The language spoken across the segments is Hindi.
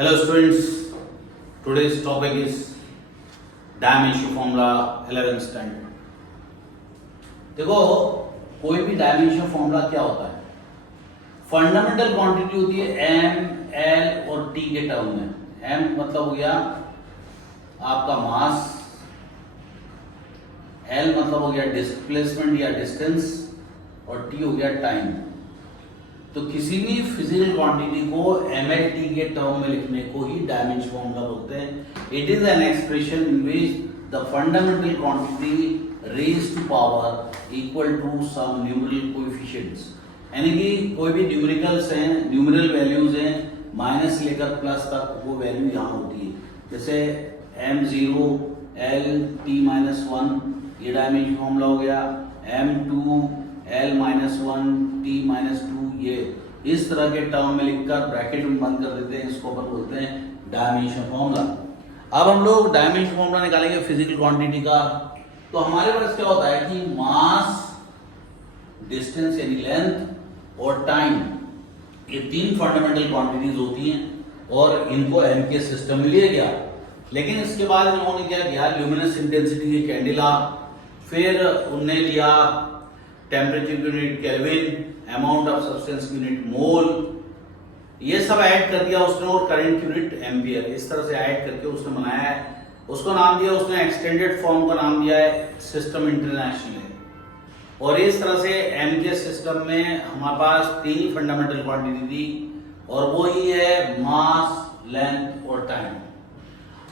Hello students, today's topic is dimension formula 11th standard. देखो कोई भी डायमेंशन फॉर्मूला क्या होता है, फंडामेंटल क्वांटिटी होती है एम एल और टी के टर्म में। एम मतलब हो गया आपका मास, एल मतलब हो गया डिस्प्लेसमेंट या डिस्टेंस और टी हो गया टाइम। तो किसी भी फिजिकल क्वांटिटी को एम एल टी के टर्म में लिखने को ही डायमेंशन फॉर्मूला बोलते हैं। It is an expression in which the fundamental quantity raise to power equal to some numerical coefficients, यानी कि कोई भी न्यूमेरिकल्स हैं, न्यूमेरल वैल्यूज हैं, माइनस लेकर प्लस तक वो वैल्यू यहाँ होती है। जैसे m0 l t माइनस 1 ये डायमेंशन फॉर्मूला हो गया, m2 l minus 1 t minus 2 ये इस तरह के टर्म में लिखकर ब्रैकेट में बंद कर देते हैं, इसको अपन बोलते हैं डायमेंशन फॉर्मूला। अब हम लोग डायमेंशन फॉर्मूला निकालेंगे फिजिकल क्वांटिटी का। तो हमारे पास क्या होता है कि मास, डिस्टेंस यानी लेंथ और टाइम, ये तीन फंडामेंटल क्वांटिटीज होती हैं और इनको एम के सिस्टम में लिया गया। लेकिन इसके बाद इन्होंने क्या किया, ल्यूमिनस इंटेंसिटी की कैंडिला, फिर उनने लिया temperature unit kelvin, amount of substance unit mole, ये सब ऐड कर दिया उसने, और करंट यूनिट एम्पियर, इस तरह से ऐड करके उसने बनाया है। उसको नाम दिया उसने, एक्सटेंडेड फॉर्म का नाम दिया है सिस्टम इंटरनेशनल। और इस तरह से एम के सिस्टम में हमारे पास तीन फंडामेंटल क्वांटिटी थी, और वो ही है मास, लेंथ और टाइम।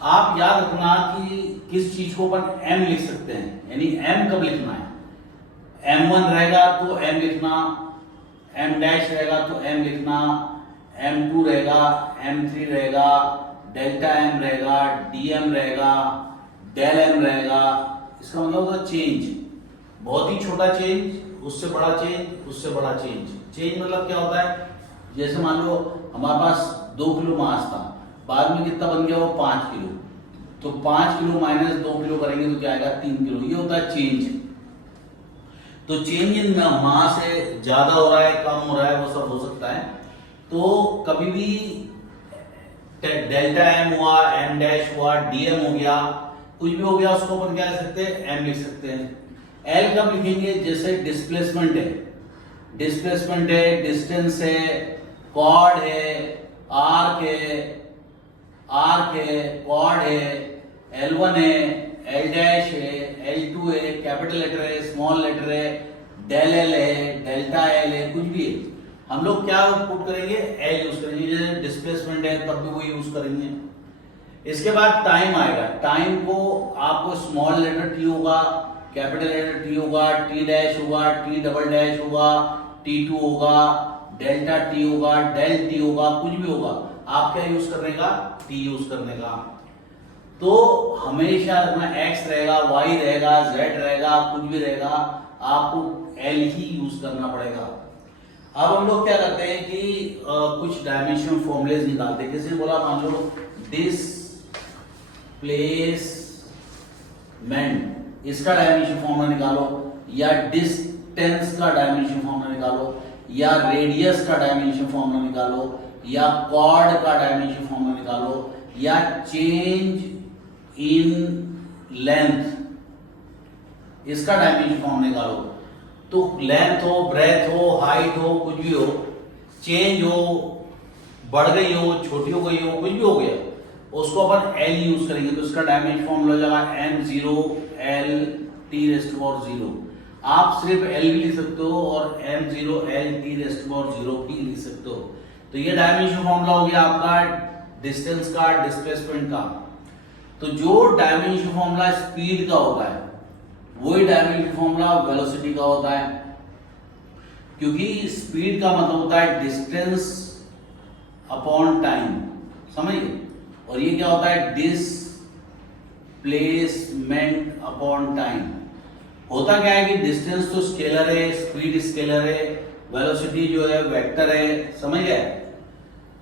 आप याद रखना कि किस चीज को अपन एम लिख सकते हैं, यानी एम कब लिखना है। m1 रहेगा तो m लिखना, m डैश रहेगा तो m लिखना, m2 रहेगा, m3 रहेगा, डेल्टा m रहेगा, dm रहेगा, डेल m रहेगा। इसका मतलब होता है चेंज, बहुत ही छोटा चेंज, उससे बड़ा चेंज, उससे बड़ा चेंज। चेंज मतलब क्या होता है, जैसे मान लो हमारे पास 2 किलो मास था, बाद में कितना बन गया वो 5 किलो, तो 5 किलो माइनस 2 किलो करेंगे तो क्या आएगा 3 किलो, ये होता है चेंज। तो चेंज इन मास है, ज्यादा हो रहा है, कम हो रहा है, वो सब हो सकता है। तो कभी भी डेल्टा एम हुआ, एम डैश हुआ, डीएम हो गया, कुछ भी हो गया, उसको अपन क्या लिख सकते हैं, एम लिख सकते हैं। एल कब लिखेंगे, जैसे डिस्प्लेसमेंट है, डिस्प्लेसमेंट है, डिस्टेंस है, कॉर्ड है, आर्क है, कॉर्ड है, L1 है, L डैश है, L2 है, कैपिटल लेटर है, स्मॉल लेटर है, डेल एल है, डेल्टा एल है, कुछ भी है, हम लोग क्या पुट करेंगे, एल यूज करेंगे। जैसे डिस्प्लेसमेंट है तब भी वो यूज करेंगे। इसके बाद टाइम आएगा, टाइम को आपको स्मॉल लेटर टी होगा, कैपिटल लेटर टी होगा, टी डैश होगा, टी डबल डैश होगा, T2 होगा, डेल्टा टी होगा, डेल टी होगा, कुछ भी होगा, आप क्या यूज करने का, टी यूज करने का। तो हमेशा अपना x रहेगा, y रहेगा, z रहेगा, कुछ भी रहेगा, आपको l ही यूज करना पड़ेगा। अब हम लोग क्या करते हैं कि कुछ डायमेंशन फॉर्मूलेज निकालते हैं। जैसे बोला मान लो डिस्प्लेसमेंट, इसका डायमेंशन फॉर्मूला निकालो, या डिस्टेंस का डायमेंशन फॉर्मूला निकालो, या रेडियस का डायमेंशन फॉर्मूला निकालो, या कॉर्ड का डायमेंशन फॉर्मूला निकालो, या चेंज इन लेंथ, इसका डायमेंशन फॉर्म निकालो। तो लेंथ हो, ब्रेथ हो, हाइट हो, कुछ भी हो, चेंज हो, बढ़ गई हो, छोटी हो गई हो, कुछ भी हो गया, उसको अपन एल यूज करेंगे। तो इसका डायमेंशन फॉर्म हो जाएगा m0 l t⁻0। आप सिर्फ l भी लिख सकते हो और m0 l t⁻0 भी लिख सकते हो। तो ये डायमेंशन फॉर्मूला हो गया आपका डिस्टेंस का, डिस्प्लेसमेंट का। तो जो डायमेंशन फॉर्मूला स्पीड का होता है वही डायमेंशन फॉर्मूला वेलोसिटी का होता है, क्योंकि स्पीड का मतलब होता है डिस्टेंस अपॉन टाइम, समझिए। और ये क्या होता है, डिस्प्लेसमेंट अपॉन टाइम। होता क्या है कि डिस्टेंस तो स्केलर है, स्पीड स्केलर है, वेलोसिटी जो है वेक्टर है, समझ गए।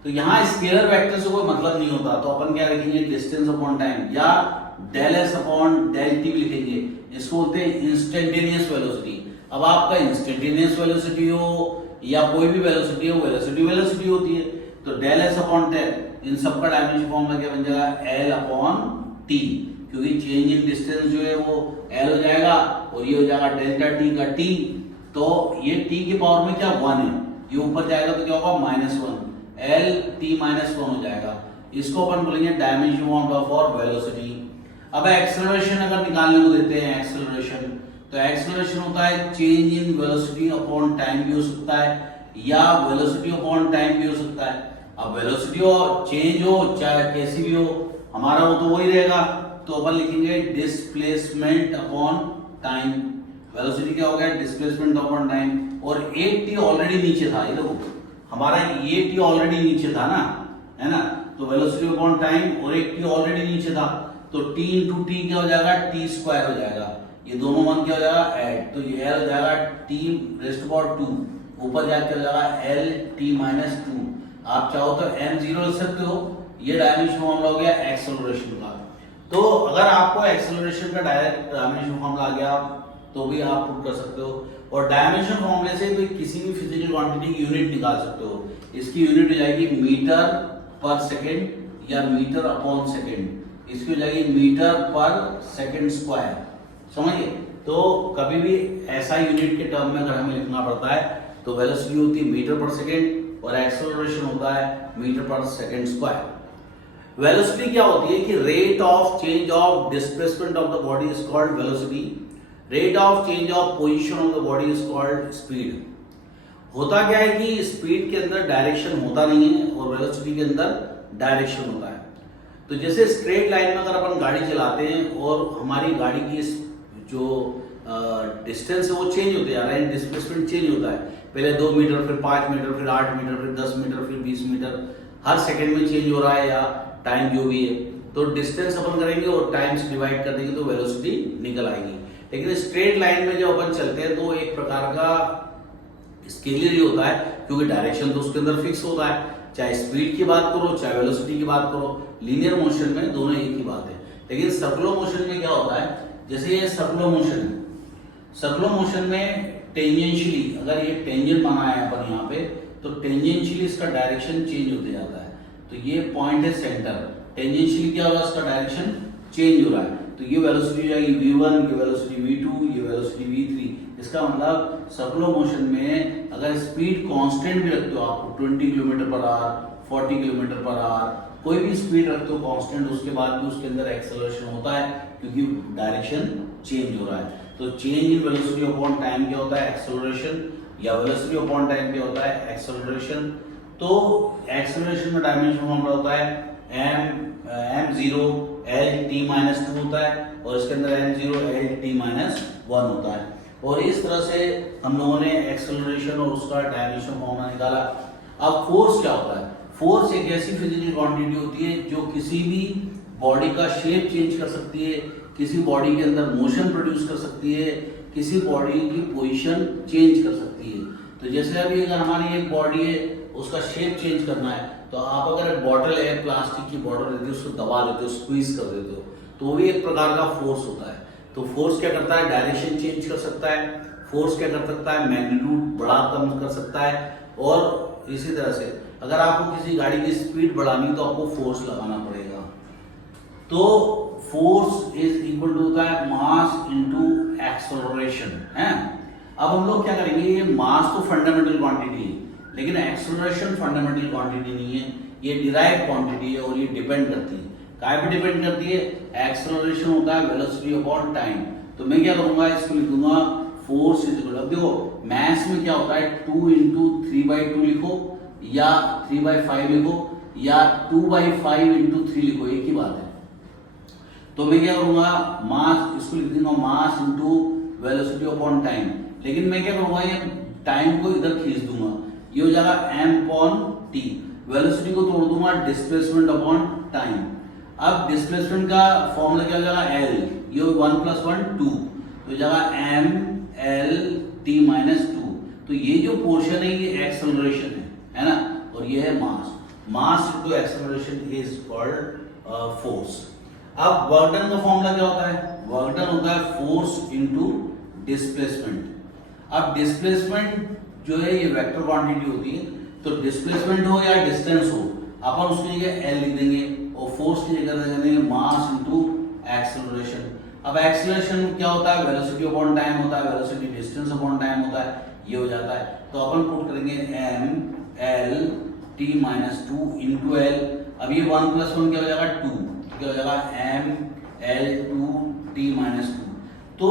तो यहाँ स्केलर वेक्टर से कोई मतलब नहीं होता, तो अपन क्या लिखेंगे, डिस्टेंस अपॉन टाइम, या del S upon del T भी लिखेंगे। इसको बोलते हैं इंस्टेंटेनियस वेलोसिटी। अब आपका इंस्टेंटेनियस वेलोसिटी हो या कोई भी वेलोसिटी हो, वेलोसिटी होती है। तो डेल एस अपॉन इन सब का डायमेंशन फॉर्मूला क्या बन जाएगा, एल अपॉन टी, क्योंकि चेंज इन डिस्टेंस जो है वो एल हो जाएगा और ये हो जाएगा डेल्टा टी का टी, तो ये टी की पावर में क्या 1 है, ये ऊपर जाएगा तो क्या होगा -1, एल टी -1 हो जाएगा। इसको अपन बोलेंगे डायमेंशन फॉर वेलोसिटी। अब एक्सेलरेशन अगर निकालने को देते हैं एक्सेलरेशन, तो एक्सेलरेशन होता है change in velocity upon time भी हो सकता है या वेलोसिटी अपॉन टाइम भी हो सकता है। अब वेलोसिटी और चेंज हो चाहे कैसी भी हो, हमारा वो तो वही रहेगा, तो अपन लिखेंगे डिस्प्लेसमेंट अपॉन टाइम। वेलोसिटी क्या हो गया, डिस्प्लेसमेंट अपॉन टाइम, और एक टी ऑलरेडी नीचे था, ये देखो हमारा ये टी ऑलरेडी नीचे था ना, है ना, तो वेलोसिटी अपॉन टाइम और एक टी ऑलरेडी नीचे था, तो टी इंटू टी क्या हो जाएगा, टी स्क्वायर हो जाएगा, ये दोनों मान क्या हो जाएगा ऐड, तो ये एल हो जाएगा टी रेस्ट पावर 2, ऊपर जाके हो जाएगा एल टी -2। आप चाहो तो m 0 लिख सकते हो, ये डायमेंशन फॉर्मूला हो गया एक्सेलरेशन का। तो अगर आपको एक्सेलरेशन का डायरेक्ट डायमेंशन फॉर्मूला आ गया तो भी आप पुट कर सकते हो, और डायमेंशन फॉर्मूले से कोई किसी भी फिजिकल क्वांटिटी की यूनिट निकाल सकते हो। इसकी यूनिट हो जाएगी मीटर पर सेकेंड या मीटर अपॉन सेकेंड, इसकी हो जाएगी मीटर पर सेकेंड स्क्वायर, समझिए। तो कभी भी ऐसा यूनिट के टर्म में अगर हमें लिखना पड़ता है तो वेलोसिटी होती है मीटर पर सेकेंड और एक्सेलरेशन होता है मीटर पर सेकेंड स्क्वायर। वेलोसिटी क्या होती है कि rate of change of displacement of the body is called velocity, rate of change of position of the body is called speed. होता क्या है कि स्पीड के अंदर डायरेक्शन होता नहीं है और वेलोसिटी के अंदर डायरेक्शन होता है। तो जैसे स्ट्रेट लाइन में अगर अपन गाड़ी चलाते हैं और हमारी गाड़ी की जो डिस्टेंस है वो चेंज होते जा रहा है, डिस्प्लेसमेंट चेंज होता है, पहले 2 मीटर, फिर 5 मीटर, फिर 8 मीटर, फिर 10 मीटर, फिर 20 मीटर, हर सेकंड में चेंज हो रहा है या टाइम जो भी है, तो डिस्टेंस अपन करेंगे और टाइम से डिवाइड कर देंगे तो वेलोसिटी निकल आएगी। लेकिन स्ट्रेट लाइन में जब अपन चलते हैं तो एक प्रकार का स्केलर ही होता है, क्योंकि डायरेक्शन तो उसके अंदर फिक्स होता है, चाहे स्पीड की बात करो चाहे वेलोसिटी की बात करो, लीनियर मोशन में दोनों एक ही बात है। लेकिन सर्कुलर मोशन में क्या होता है, जैसे ये सर्कुलर मोशन है, सर्कुलर मोशन में टेंजेंशियली अगर ये टेंजेंट बनाया है अपन यहाँ पे, तो टेंजेंशियली इसका डायरेक्शन चेंज होते जाता है। तो ये पॉइंट है सेंटर, टेंजेंशियली क्या होगा, इसका डायरेक्शन चेंज हो रहा है, तो ये वेलोसिटी हो जाएगी v1, ये वेलोसिटी v2, ये वेलोसिटी v3। इसका मतलब सर्कुलर मोशन में अगर स्पीड कांस्टेंट भी रखते हो आप 20 kilometre per hour, 40 kilometre per hour, कोई भी स्पीड रखते हो कांस्टेंट, उसके बाद भी उसके अंदर एक्सेलरेशन होता है क्योंकि डायरेक्शन चेंज हो रहा है। तो change in velocity upon time क्या होता है, एक्सेलरेशन, या वेलोसिटी अपॉन टाइम क्या होता है, एक्सेलरेशन। तो एक्सेलरेशन में डायमेंशन फॉर्मूला होता है m0 l t -2 होता है और इसके अंदर m0 l t -1 होता है। और इस तरह से हम लोगों ने एक्सेलरेशन और उसका डायमेंशन फॉर्मूला निकाला। अब फोर्स क्या होता है, फोर्स एक ऐसी फिजिकल क्वांटिटी होती है जो किसी भी बॉडी का शेप चेंज कर सकती है, किसी बॉडी के अंदर मोशन प्रोड्यूस कर सकती है, किसी बॉडी की पोजीशन चेंज कर सकती है। तो जैसे अभी अगर हमारी एक बॉडी है उसका शेप चेंज करना है, तो आप अगर एक बॉटल है प्लास्टिक की बॉटल रहती है उसको दबा लेते हो, स्क्वीज कर देते हो, तो भी एक प्रकार का फोर्स होता है। तो फोर्स क्या करता है, डायरेक्शन चेंज कर सकता है, फोर्स क्या कर सकता है, मैग्नीट्यूड बड़ा कम कर सकता है। और इसी तरह से अगर आपको किसी गाड़ी की स्पीड बढ़ानी तो आपको फोर्स लगाना पड़ेगा। तो फोर्स इज इक्वल टू होता है मास इनटू एक्सेलरेशन है। अब हम लोग क्या करेंगे, ये मास तो फंडामेंटल क्वांटिटी है लेकिन एक्सेलरेशन फंडामेंटल क्वांटिटी नहीं है, ये डिराइव क्वांटिटी है और ये डिपेंड करती है, काय पे डिपेंड करती है, एक्सेलरेशन होता है वेलोसिटी अपॉन टाइम। तो मैं क्या करूंगा, इसको लिख दूंगा फोर्स इज इक्वल, अब देखो मैथ्स में क्या होता है 2 इंटू 3/2 लिखो या 3/5 लिखो या 2/5 इंटू 3 लिखो, एक ही बात है। तो मैं क्या करूंगा, मास इसको लिख दूंगा mass into velocity upon time, लेकिन मैं क्या करूंगा ये टाइम को इधर खींच दूंगा, ये हो जाएगा m अपॉन t, वेलोसिटी को तोड़ दूंगा डिस्प्लेसमेंट अपॉन टाइम। अब डिस्प्लेसमेंट का फॉर्मूला क्या हो जाएगा l, ये 1 + 1 2, तो हो जाएगा m l t -2। तो ये जो पोर्शन है ये एक्सेलरेशन है ना, और ये है mass, mass into acceleration is called force. अब वर्क डन का फॉर्मूला क्या होता है, वर्क डन होता है फोर्स इनटू डिस्प्लेसमेंट। अब डिस्प्लेसमेंट जो है ये वेक्टर क्वांटिटी होती है, तो डिस्प्लेसमेंट हो या डिस्टेंस हो, अपन उसकी जगह एल लिख देंगे और फोर्स की जगह दे देंगे मास इनटू एक्सेलरेशन। अब एक्सेलरेशन क्या होता है, वेलोसिटी अपॉन टाइम होता है, वेलोसिटी डिस्टेंस अपॉन टाइम होता है, ये हो जाता है। तो अपन पुट करेंगे m l t minus two into L. अब ये 1 + 1 क्या हो जाएगा 2, क्या हो जाएगा m l 2 t minus two. तो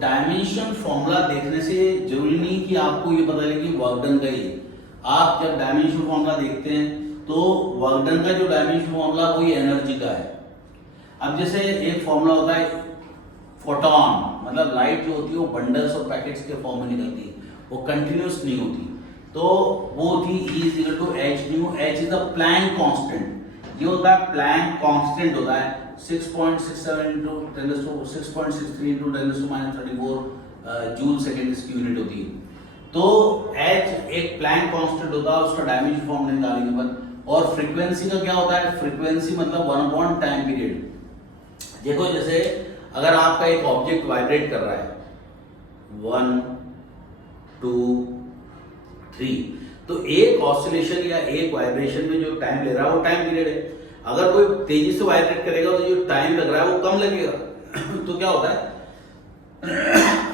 डायमेंशन फॉर्मूला देखने से जरूरी नहीं कि आपको ये पता लगे कि वर्क डन का ही। आप जब डायमेंशन फॉर्मूला देखते हैं तो वर्क डन का जो डायमेंशन फॉर्मूला वही एनर्जी का है। अब जैसे एक फॉर्मूला होता है फोटॉन, मतलब लाइट जो होती है वो बंडल्स और पैकेट्स के फॉर्म में निकलती है, वो कंटिन्यूस नहीं होती। तो वो होती E=h/nu, h is the plank constant. ये होता है प्लैंक कांस्टेंट होता है 6.67 × 10⁶63 × 10⁻34 जूल सेकेंड इसकी यूनिट होती है। तो h एक प्लैंक कांस्टेंट होता है, उसका डायमेंशन फॉर्म निकालेंगे अपन। और फ्रीक्वेंसी का क्या होता है, फ्रीक्वेंसी मतलब 1 टाइम पीरियड। देखो जैसे अगर आपका एक ऑब्जेक्ट वाइब्रेट कर रहा है 1 2 3, तो एक ऑसिलेशन या एक वाइब्रेशन में जो टाइम ले रहा है वो टाइम पीरियड है। अगर कोई तेजी से वाइब्रेट करेगा तो जो टाइम लग रहा है वो कम लगेगा। तो क्या होता है,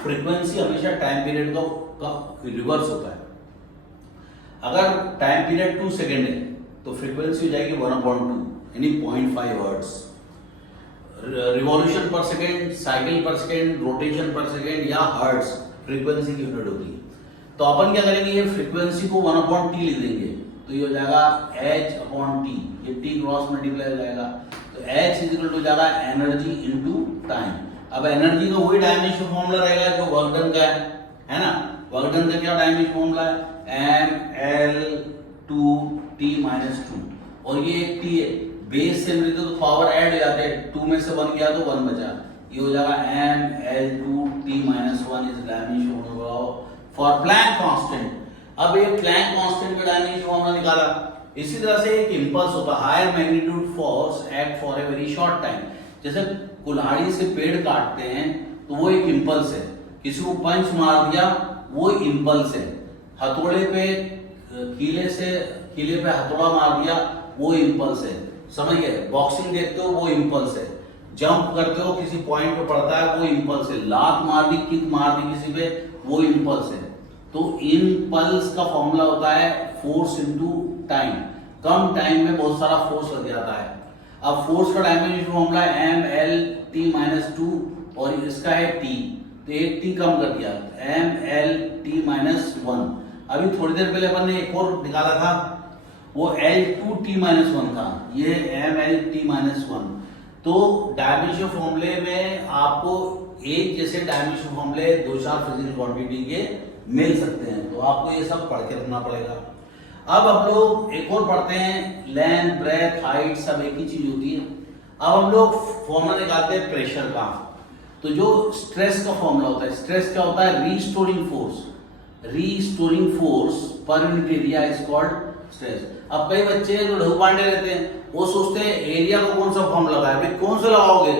फ्रीक्वेंसी हमेशा टाइम पीरियड का रिवर्स होता है। अगर टाइम पीरियड 2 सेकेंड है तो फ्रीक्वेंसी हो जाएगी 1/2 यानी 0.5 हर्ट्ज। रिवॉल्यूशन पर सेकेंड, साइकिल पर सेकेंड, रोटेशन पर सेकेंड या हर्ट्ज फ्रीक्वेंसी की यूनिट होती है। तो अपन क्या करेंगे, ये फ्रीक्वेंसी को 1/t लिख देंगे, तो ये हो जाएगा h/t, ये t क्रॉस मल्टीप्लाई हो जाएगा। तो h हो जाएगा एनर्जी इनटू टाइम। अब एनर्जी का वही डायमेंशन फॉर्मूला रहेगा जो वर्क डन का है ना। वर्क डन का क्या डायमेंशन फॉर्मूला है, ml2t-2, और ये एक t है, बेस से मिलते तो पावर ऐड हो जाते हैं, 2 में से 1 गया तो 1 बचा। ये हो जाएगा ml2t-1 is dimension for Planck constant. अब ये प्लैंक कांस्टेंट का डायमेंशन फॉर्मूला निकाला। इसी तरह से एक इंपल्स होता है, higher magnitude force act for a very short time. जैसे कुल्हाड़ी से पेड़ काटते हैं तो वो एक इंपल्स है, किसी को पंच मार दिया वो इंपल्स है, हथौड़े पे कीले पे हथौड़ा मार दिया वो इंपल्स है, समझ गए। बॉक्सिंग देखते हो वो इंपल्स है, जंप करते हो किसी पॉइंट पे पड़ता है वो इंपल्स है, लात मार दी, किक मार दी किसी पे वो इंपल्स है। तो इंपल्स का फॉर्मूला होता है फोर्स इनटू टाइम। कम टाइम में बहुत सारा फोर्स लग जाता है। अब फोर्स का डायमेंशन फॉर्मूला है mlt-2 और इसका है t, तो एक t कम कर दिया mlt-1। अभी थोड़ी देर पहले अपन ने एक और निकाला था, वो l2t-1 था, ये mlt-1। तो डायमेंशन फॉर्मूले में आपको एक जैसे डायमेंशन फॉर्मूले 2-4 फिजिकल क्वांटिटी के मिल सकते हैं, तो आपको ये सब पढ़ के रखना पड़ेगा। अब हम लोग एक और पढ़ते हैं, लेंथ, ब्रेथ, हाइट सब एक ही चीज होती है। अब हम लोग फॉर्मूला निकालते हैं प्रेशर का। तो जो स्ट्रेस का फॉर्मूला होता है, स्ट्रेस क्या होता है, restoring force per unit area is called stress. अब कई बच्चे जो ढू पांडे रहते हैं वो सोचते हैं एरिया को कौन सा फॉर्म लगाए, भाई कौन सा लगाओगे,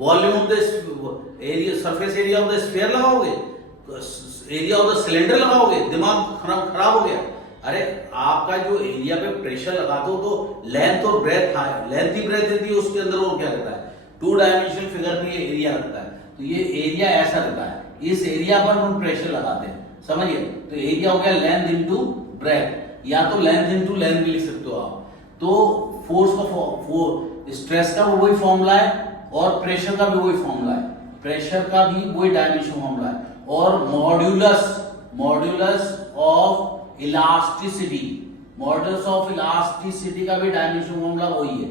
volume of the area, surface area of the sphere लगाओगे, एरिया ऑफ द सिलेंडर लगाओगे, दिमाग खराब हो गया। अरे आपका जो एरिया पे प्रेशर लगाते हो तो लेंथ और ब्रेथ, लेंथ ही ब्रेथ रहती है उसके अंदर, वो क्या रहता है 2 डायमेंशनल फिगर पे ये एरिया रहता है। तो ये एरिया ऐसा रहता है, इस एरिया पर हम प्रेशर लगाते हैं, समझिए। तो एरिया हो गया लेंथ इनटू ब्रेथ, या तो लेंथ इनटू लेंथ भी लिख सकते हो आप। तो फोर्स का स्ट्रेस का भी वही फॉर्मूला है और प्रेशर का भी वही फॉर्मूला है, प्रेशर का भी वही डायमेंशन फॉर्मूला है। और मॉड्यूलस ऑफ इलास्टिसिटी का भी डायमेंशन फॉर्मूला वही है,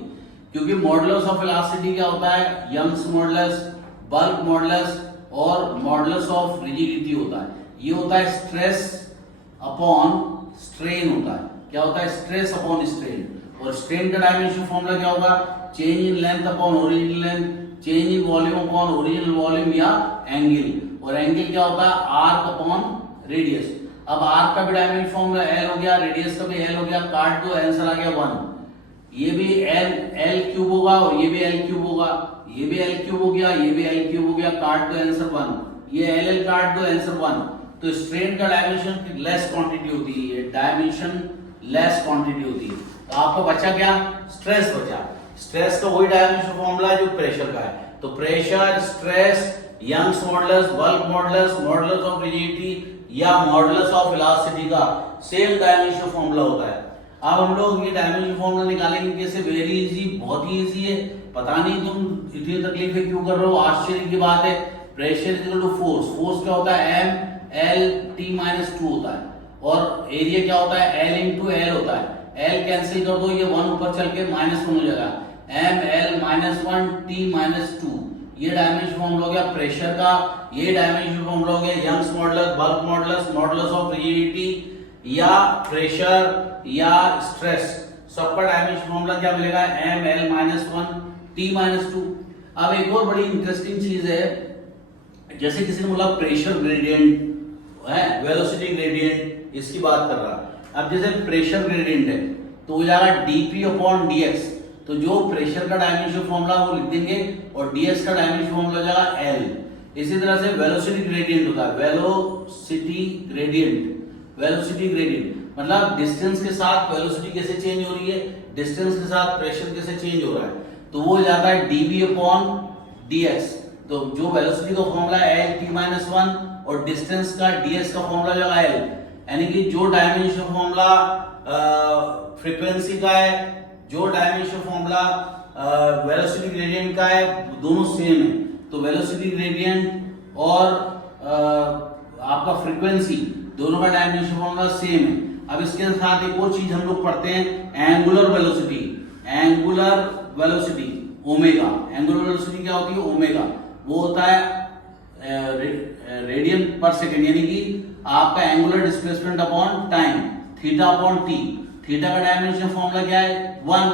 क्योंकि मॉडुलस ऑफ इलास्टिसिटी क्या होता है, यंग्स मॉडुलस, बल्क मॉडुलस और मॉडुलस ऑफ रिजिडिटी होता है। ये होता है स्ट्रेस अपॉन स्ट्रेन होता है। क्या होता है, स्ट्रेस अपॉन स्ट्रेन। और स्ट्रेन का डायमेंशन फॉर्मूला क्या होगा, change in length upon original length, change in volume upon original volume या एंगल। और एंगल क्या होता है, आर्क अपॉन रेडियस। अब आर्क का भी डायमेंशन फॉर्मूला एल हो गया, रेडियस का भी एल हो गया, काट दो आंसर आ गया 1। ये भी एल क्यूब होगा और ये भी एल क्यूब होगा, ये भी एल क्यूब हो गया, ये भी एल क्यूब हो गया, काट दो आंसर 1। ये एल काट दो आंसर 1। तो स्ट्रेन का डायमेंशन लेस क्वांटिटी होती है, डायमेंशन लेस क्वांटिटी होती है। तो आपका बचा क्या, स्ट्रेस बचा। स्ट्रेस का वही डायमेंशन फॉर्मूला है जो प्रेशर का है, तो pressure, stress, Young's modulus, bulk modulus, modulus of rigidity या मॉडुलस ऑफ इलास्टिसिटी का सेम डायमेंशन फॉर्मूला होता है। अब हम लोग ये डायमेंशन फॉर्मूला निकालेंगे कैसे, वेरी इजी, बहुत ही इजी है। पता नहीं तुम इतनी तकलीफें क्यों कर रहे हो, आश्चर्य की बात है। Pressure equal to force, force क्या होता है, एम एल टी माइनस 2 होता है, और एरिया क्या होता है, एल इंटू एल होता है। एल कैंसिल कर दो, ये 1 ऊपर चल के -1 हो जाएगा, एम एल -1 टी -2। ये डायमेंशन फॉर्मूला हो गया प्रेशर का, ये डायमेंशन फॉर्मूला हो गया Young's modulus, bulk modulus, modulus of rigidity या प्रेशर या स्ट्रेस, सबका डायमेंशन फॉर्मूला क्या मिलेगा, एम एल -1 टी -2। अब एक और बड़ी इंटरेस्टिंग चीज है, जैसे किसी ने बोला प्रेशर ग्रेडियंट है, वेलोसिटी ग्रेडियंट, इसकी बात कर रहा। अब जैसे प्रेशर ग्रेडियंट है तो हो जाएगा dp अपॉन dx, तो जो प्रेशर का डायमेंशन फॉर्मूला वो लिख देंगे और ds का डायमेंशन फॉर्मूला हो जाएगा l। इसी तरह से वेलोसिटी ग्रेडियंट होता है, वेलोसिटी ग्रेडियंट, वेलोसिटी ग्रेडियंट मतलब डिस्टेंस के साथ वेलोसिटी कैसे चेंज हो रही है, डिस्टेंस के साथ प्रेशर कैसे चेंज हो रहा है, तो वो हो जाता है dv अपॉन dx। तो जो वेलोसिटी का फॉर्मूला है l t - 1 और डिस्टेंस का ds का फॉर्मूला जो है l, यानी कि जो डायमेंशन फॉर्मूला फ्रीक्वेंसी का है, जो डायमेंशन फॉर्मूला वेलोसिटी ग्रेडियंट का है, दोनों सेम है। तो वेलोसिटी ग्रेडियंट और आपका फ्रीक्वेंसी दोनों का डायमेंशन फॉर्मूला सेम है। अब इसके साथ एक और चीज हम लोग पढ़ते हैं, angular velocity. Angular velocity omega, angular velocity क्या होती है, ओमेगा, वो होता है रेडियन पर सेकेंड, यानी कि आपका angular displacement upon time, theta upon T. Theta का डायमेंशन फॉर्मूला क्या है, 1,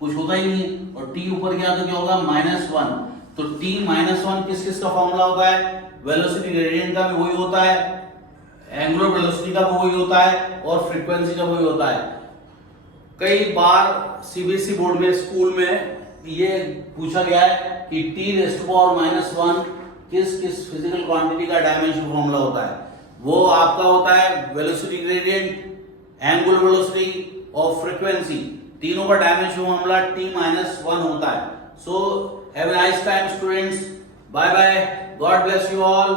कुछ होता ही नहीं है, और टी ऊपर गया तो क्या होगा, -1। तो t -1 किस किस का फॉर्मूला होता है, वेलोसिटी ग्रेडियंट का भी वही होता है, एंगुलर वेलोसिटी का भी वही होता है, और फ्रीक्वेंसी का वही होता है। कई बार सीबीएसई बोर्ड में, स्कूल में ये पूछा गया है कि t⁻⁻1 किस किस फिजिकल क्वांटिटी का डायमेंशन फॉर्मूला होता है। वो आपका होता है वेलोसिटी ग्रेडियंट, एंगुलर वेलोसिटी और फ्रीक्वेंसी, तीनों का डायमेंशन फॉर्मूला t-1 होता है। So have a nice time students, bye bye, God bless you all.